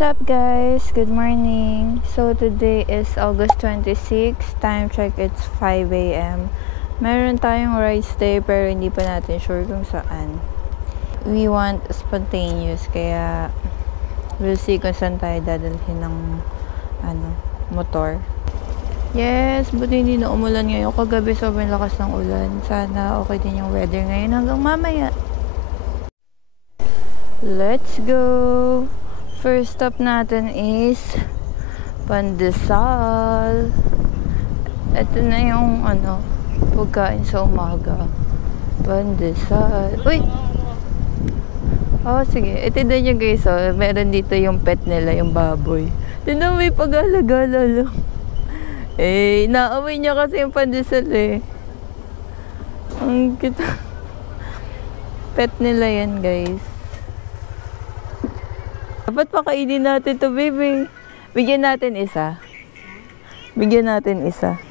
What's up guys? Good morning. So today is August 26. Time check, it's 5 a.m. Meron tayong rice day pero hindi pa natin sure kung saan. We want spontaneous kaya we'll see kung saan tayo dadalhin ng motor. Yes, buti hindi na umulan ngayon. Kagabi sobrang lakas ng ulan. Sana okay din yung weather ngayon hanggang mamaya. Let's go! First stop natin is Pandesal. Ito na yung pagkain sa umaga. Pandesal. Uy! Oh, sige. Ito din yung guys, oh. Meron dito yung pet nila, yung baboy. Tignan, may pag-alagala lang. Eh, naaway niya kasi yung pandesal eh. Ang cute. Pet nila yan, guys. Dapat pakainin natin to, baby. Bigyan natin isa. Bigyan natin isa.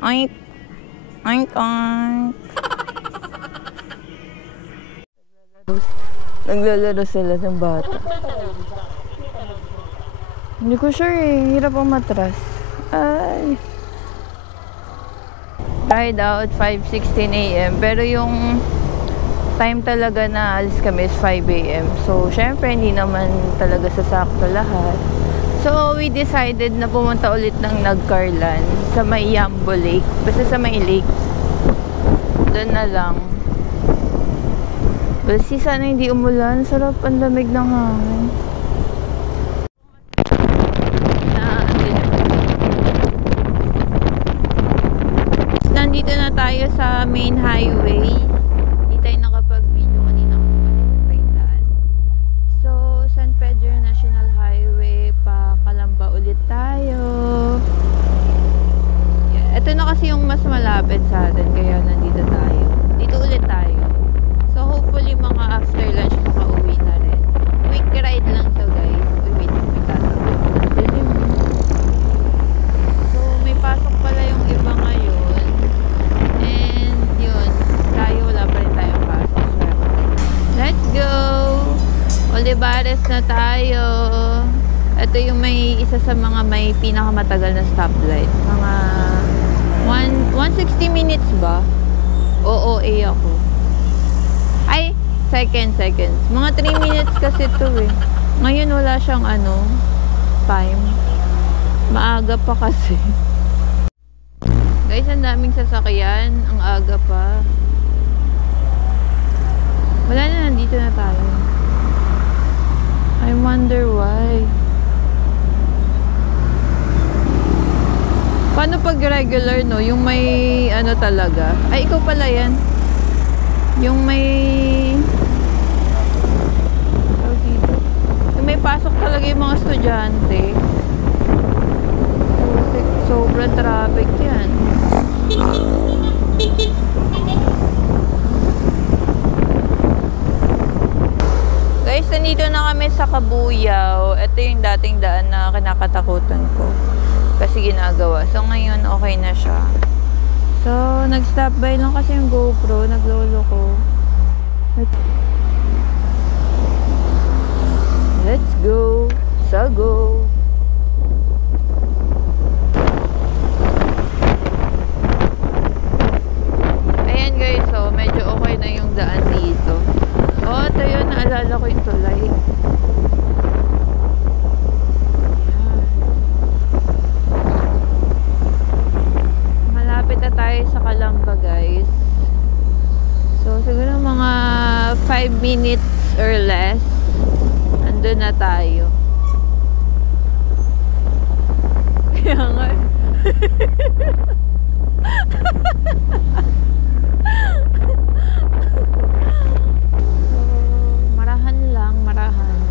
Oink. Oink, oink. Naglalaro sila ng bata. Hindi ko sure eh. Hirap ang matras. Ay. Ride out 5:16 a.m. Pero yung time talaga na alis kami is 5 a.m. So, syempre, hindi naman talaga sasakto lahat. So, we decided na pumunta ulit ng Nagcarlan sa may Yambo Lake. Basta sa may lake. Doon na lang. Basta sana hindi umulan. Sarap, ang lamig ng hangin. Nandito na tayo sa main highway. Ito na kasi yung mas malapit sa atin, kaya nandito tayo. Dito ulit tayo. So, hopefully, mga after lunch, makauwi na rin. Quick ride lang to, guys. Wait, may tatawag. So, may pasok pala yung iba ngayon. And, yun. Tayo, wala pa rin tayong pasok. Let's go! Olivares na tayo. Ito yung may isa sa mga may pinakamatagal na stoplight. Mga 160 minutes ba? OOA ako. Ay, seconds. Mga 3 minutes kasi ito eh. Ngayon wala siyang time. Maaga pa kasi. Guys, ang daming sasakyan. Ang aga pa. Wala na, nandito na tayo. I wonder why. Paano pag regular, no? Yung may talaga. Ay, ikaw pala yan. Yung may pasok talaga yung mga estudyante. Sobrang traffic yan. Guys, nandito na kami sa Kabuyao. Ito yung dating daan na kinakatakutan ko. Kasi ginagawa. So, ngayon, okay na siya. So, nag-stop by lang kasi yung GoPro. Naglolo ko. Let's go. Sago. Ayan guys, so, medyo okay na yung daan dito. Oh, ito yun. Naalala ko yung tulay. Tayo sa Calamba, guys. So, siguro mga 5 minutes or less andun na tayo. Kaya nga so, marahan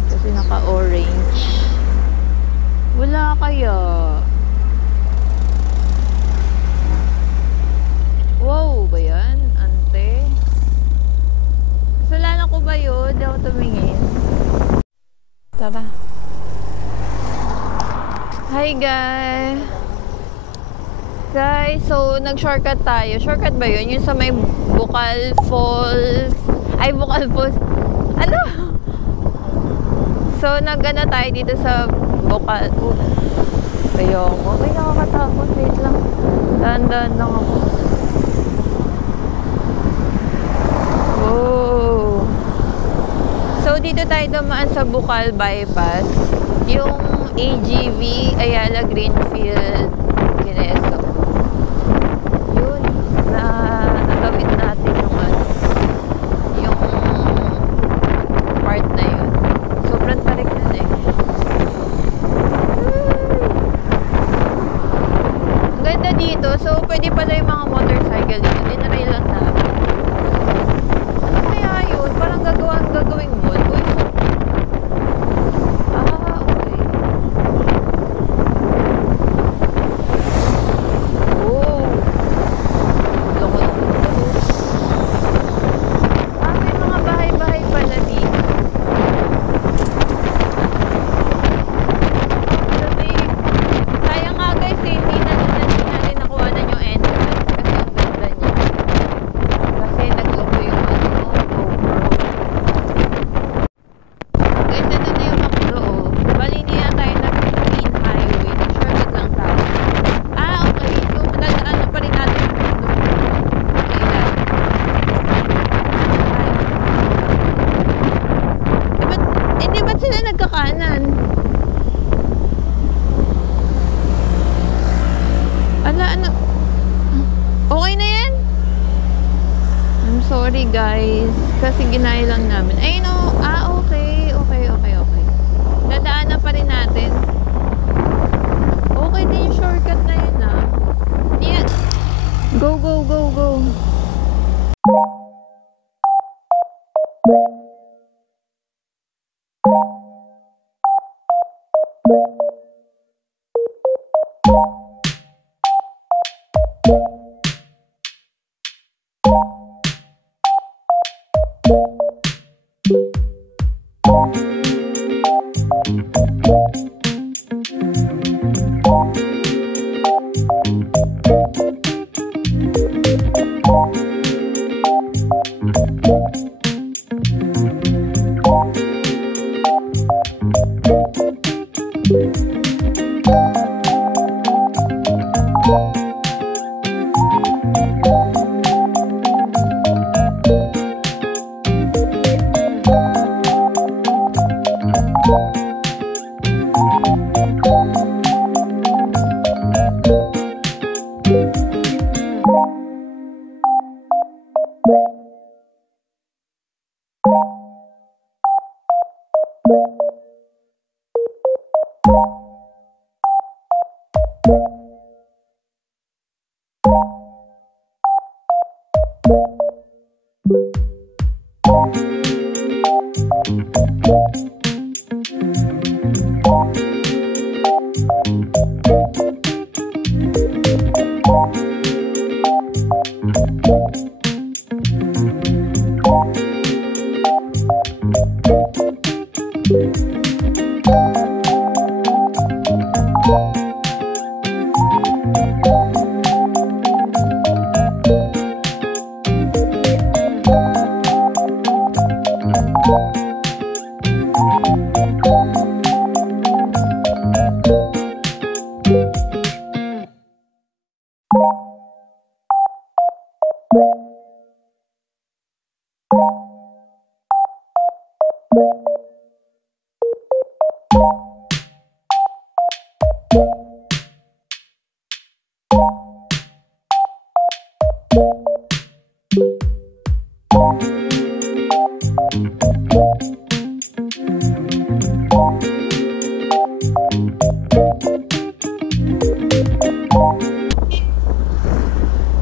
kasi naka-orange. Wala kaya. Wow, ba yan? Ante? Kasalanan ko ba yun? Di ako tumingin. Tara. Hi guys! Guys, so nag-shortcut tayo. Shortcut ba yun? Yung sa may Bukal Falls. Ay, Bukal Falls. Ano? So, nag-ano tayo dito sa Bukal. Ayoko. Ay, nakakatakot. Wait lang. Dahan-dahan lang ako. Oh. So, dito tayo dumaan sa Bukal Bypass. Yung AGV, Ayala Greenfield, Kineso. Yun. Nagawin natin yung ano. Yung part na yun. Sobrang tarik na eh. Ang ganda dito. So, pwede pala yung mga motorcycle dito. Dinarail lang namin. Ano kaya yun? Parang gagawing mall. Uy, so... okay. Oh. Loko-loko. May mga bahay-bahay pala dito. Sayang nga guys, hindi natin nakuhanan yung entrance kasi ang ganda niya. Kasi nag-logo yung GoPro. Guys, ito na yung McDo. Bali hindi na tayo nag-green highway. Nag-shortcut lang tayo. Okay. So, madadaan pa rin natin yung McDo. Hindi ba't sila nagkakanan? Ano? Okay na yan? I'm sorry guys. Kasi ginaya lang namin. Ay no. Okay. Dadaanan pa rin natin. Okay din yung shortcut na yun Yeah. Go.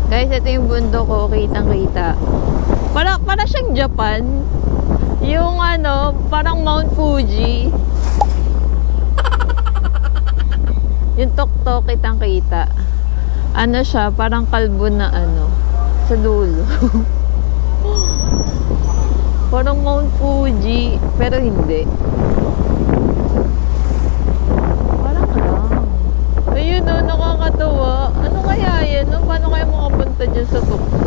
Guys, ito yung bundok ko, kitang-kita. Para siyang Japan. Yung ano, parang Mount Fuji. Yung tuktok, kitang-kita. Ano siya, parang kalbo na ano, sa dulo. Parang Mount Fuji, pero hindi. Parang lang. Ayun o, nakakatawa. Ano kaya yan? No? Paano kaya makapunta dyan sa tuktok?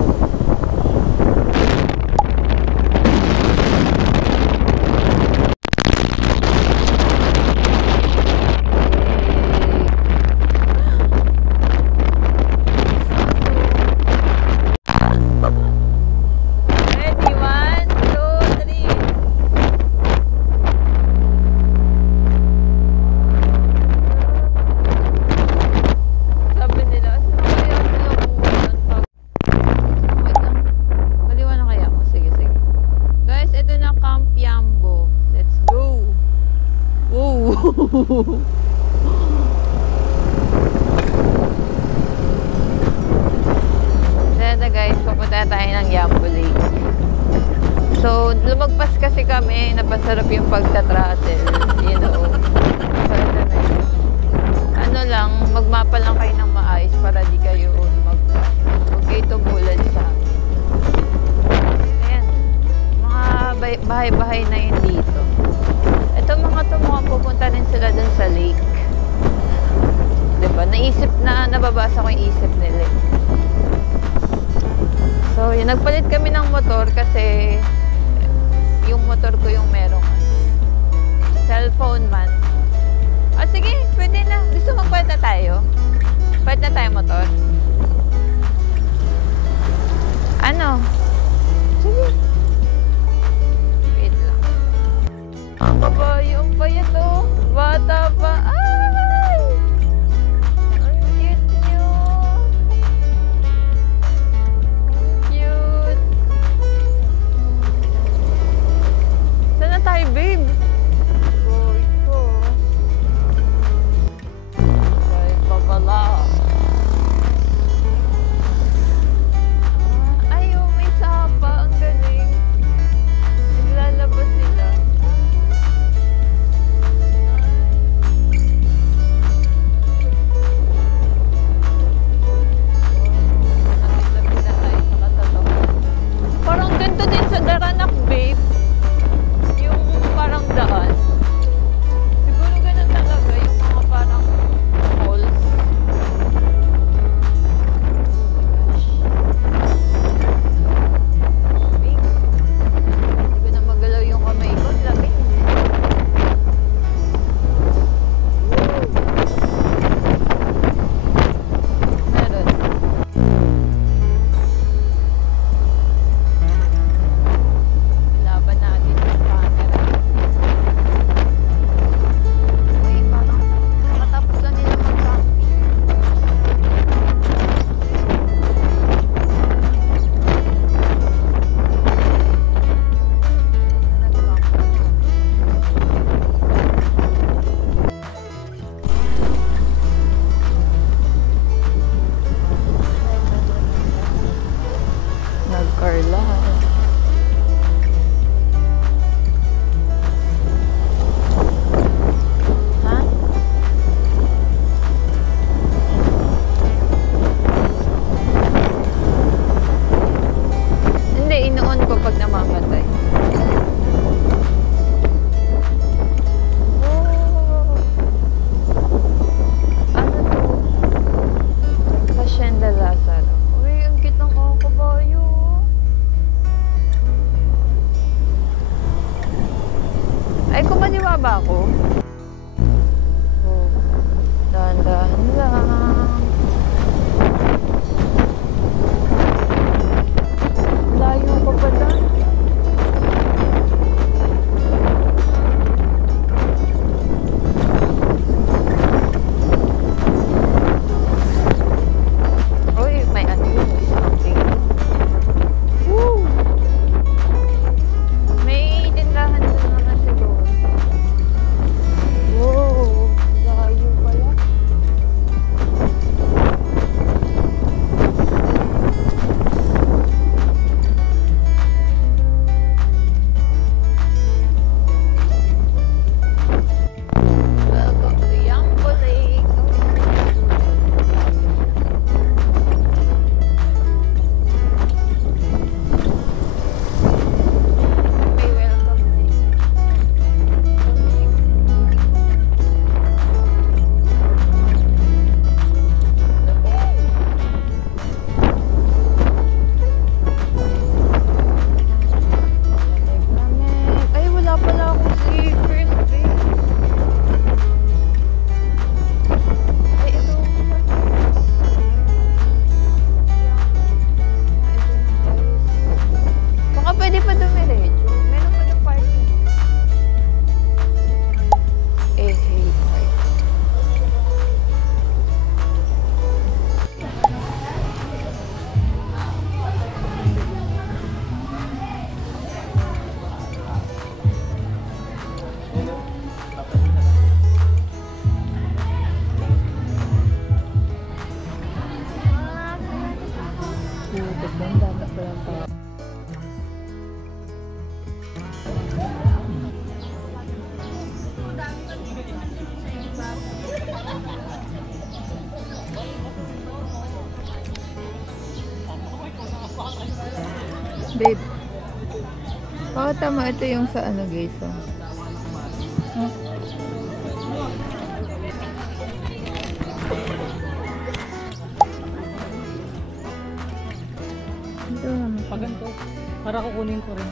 Then guys, pupunta tayo ng Yambo Lake. So, lumagpas kasi kami, napasarap yung pagta-throttle, you know. Ano lang, magmapa lang kayo ng maayos para di kayo huwag kayo tumulad sa ayan, mga bahay-bahay na yun dito. Ito mga pupunta rin sila dun sa lake. Diba? Nababasa ko yung isip nila. So, yun, nagpalit kami ng motor kasi yung motor ko yung merong cellphone man. Sige, pwede na. Gusto magpalit na tayo? Palit na tayo motor? Ano? Sige. Wait lang. Ang babae, ang payat oh. Bata pa. Ay! Ang cute nyo. Ang cute. Saan na tayo, babe? Boy ko. Boy pa pala. Ay, oh, may sapa. Ang galing. Naglalabas sila. Parang ganito din sa Daranak, babe. Yung parang daan. Siguro ganun talaga yung mga parang malls. Babe, hindi ko na magalaw yung kamay ko. Laki. Meron. Laban natin yung camera. Uy, parang nakatapos lang nila mag-camping. Nag-carla. Ha? Hindi, inoon ko pag namamatay. Oh. Ano to? Hacienda Lazaro. Uy, ang cute ng kakabayo. Ay, kumaliwa ba ako? Oh, dahan-dahan lang. Layo pa pala. Uy, may ano yun, something. Woo! May tindahan doon naman siguro. Tignan, dami pa lang tao. Babe, baka tama ito yung sa ano guys, oh. Huh? Ito naman. Pag ganito, para kukunin ko rin.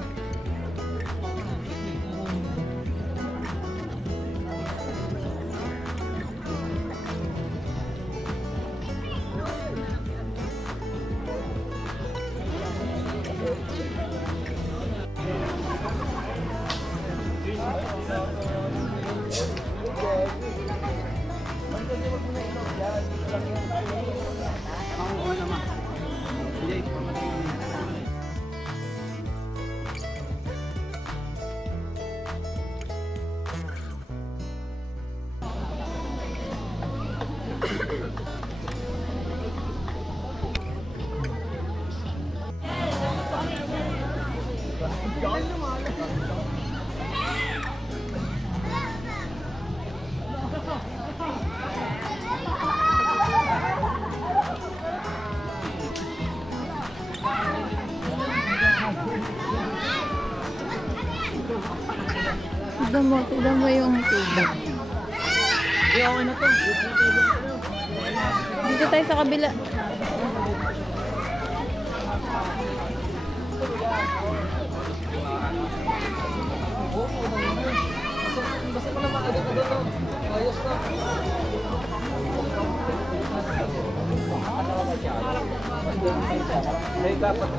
Tignan mo yung tubig. Okay na to. Dito tayo sa kabila. Basta mo naman agad-agad to. Ayos na. Ay, dapat.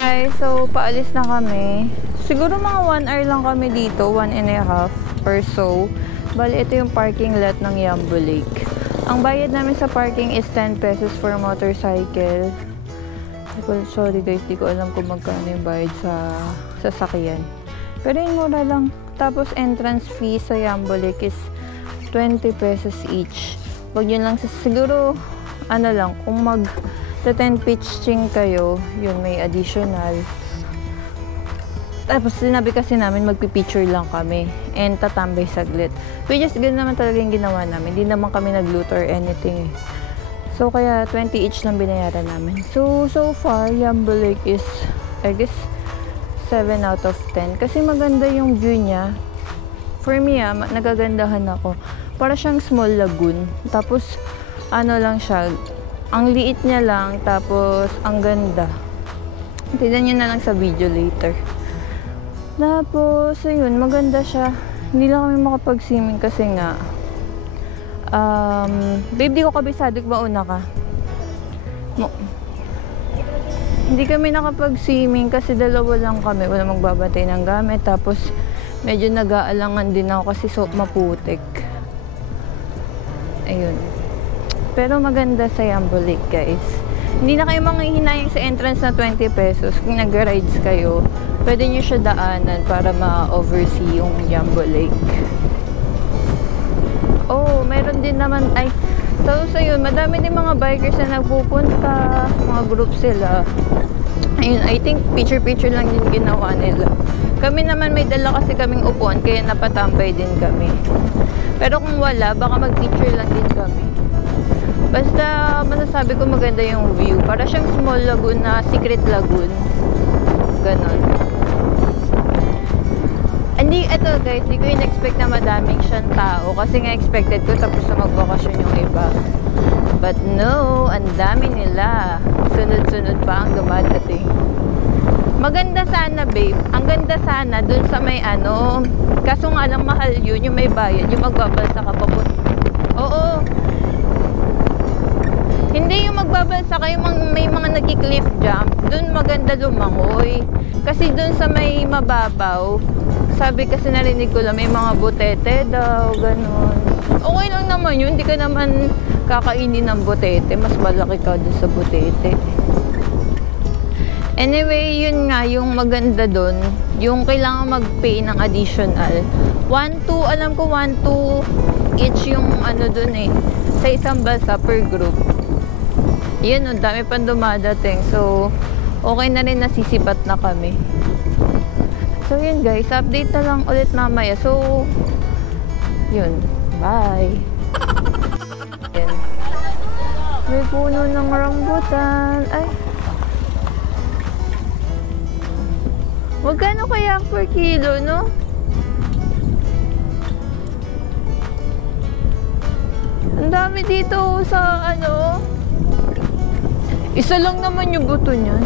Okay, so paalis na kami. Siguro mga 1 hour lang kami dito, 1.5 or so. Bali, ito yung parking lot ng Yambo Lake. Ang bayad namin sa parking is 10 pesos for motorcycle. Sorry guys, di ko alam kung magkano yung bayad sa sasakyan. Pero yung mura lang. Tapos entrance fee sa Yambo Lake is 20 pesos each. Wag yun lang, siguro, ano lang, kung sa 10 pitching kayo, yun may additional. Tapos sinabi kasi namin magpipicture lang kami and tatambay saglit. Which is good naman talaga yung ginawa namin. Hindi naman kami nagluto or anything. So kaya 20 each lang binayaran namin. So far, Yambo Lake is, I guess, 7 out of 10. Kasi maganda yung view niya. For me, nagagandahan ako. Para siyang small lagoon. Tapos, ano lang siya, ang liit niya lang, tapos ang ganda. Tignan nyo na lang sa video later. Tapos, ayun, maganda siya. Hindi lang kami makapag-swimming kasi nga, babe, di ko kabisado kung mauna ka. Hindi kami nakapag-swimming kasi dalawa lang kami. Wala magbabantay ng gamit. Tapos, medyo nag-aalangan din ako kasi maputik. Ayun. Pero maganda sa Yambo Lake, guys. Hindi na kayo manghihinayang sa entrance na 20 pesos. Kung nag-rides kayo, pwede nyo siya daanan para ma-oversee yung Yambo Lake. Oh, meron din naman, so yun, madami din mga bikers na nagpupunta, mga group sila. Ayun, I think picture-picture lang din ginawa nila. Kami naman may dala kasi kaming upuan, kaya napatambay din kami. Pero kung wala, baka mag-picture lang din kami. Basta masasabi ko maganda yung view. Para siyang small lagoon na secret lagoon. Ganon. Hindi, eto guys, di ko in-expect na madaming siyang tao. Kasi nga expected ko tapos na magbakasyon yung iba. But no, ang dami nila. Sunod-sunod pa ang dumadating. Maganda sana, babe. Ang ganda sana dun sa may ano. Kaso nga lang mahal yun, yung may bayad. Yung magbabalsa ka papunta. Oo. Hindi yung magbabalsa kayo, may mga nagki-cliff jump. Doon maganda lumangoy. Kasi doon sa may mababaw, sabi kasi narinig ko lang, may mga butete daw, ganun. Okay lang naman yun, hindi ka naman kakainin ng butete. Mas malaki ka doon sa butete. Anyway, yun nga, yung maganda doon, Yung kailangan mag-pay ng additional. 1-2, alam ko 1-2 each yung ano dun eh. Sa isang bus per group. Yun, ang dami pang dumadating. So, okay na rin, nasisipat na kami. So, yun guys. Update na lang ulit mamaya. So, yun. Bye! Yan. May puno ng rambutan. Ay! Magkano kaya per kilo, no? Ang dami dito sa ano. Isa lang naman yung buto niyan.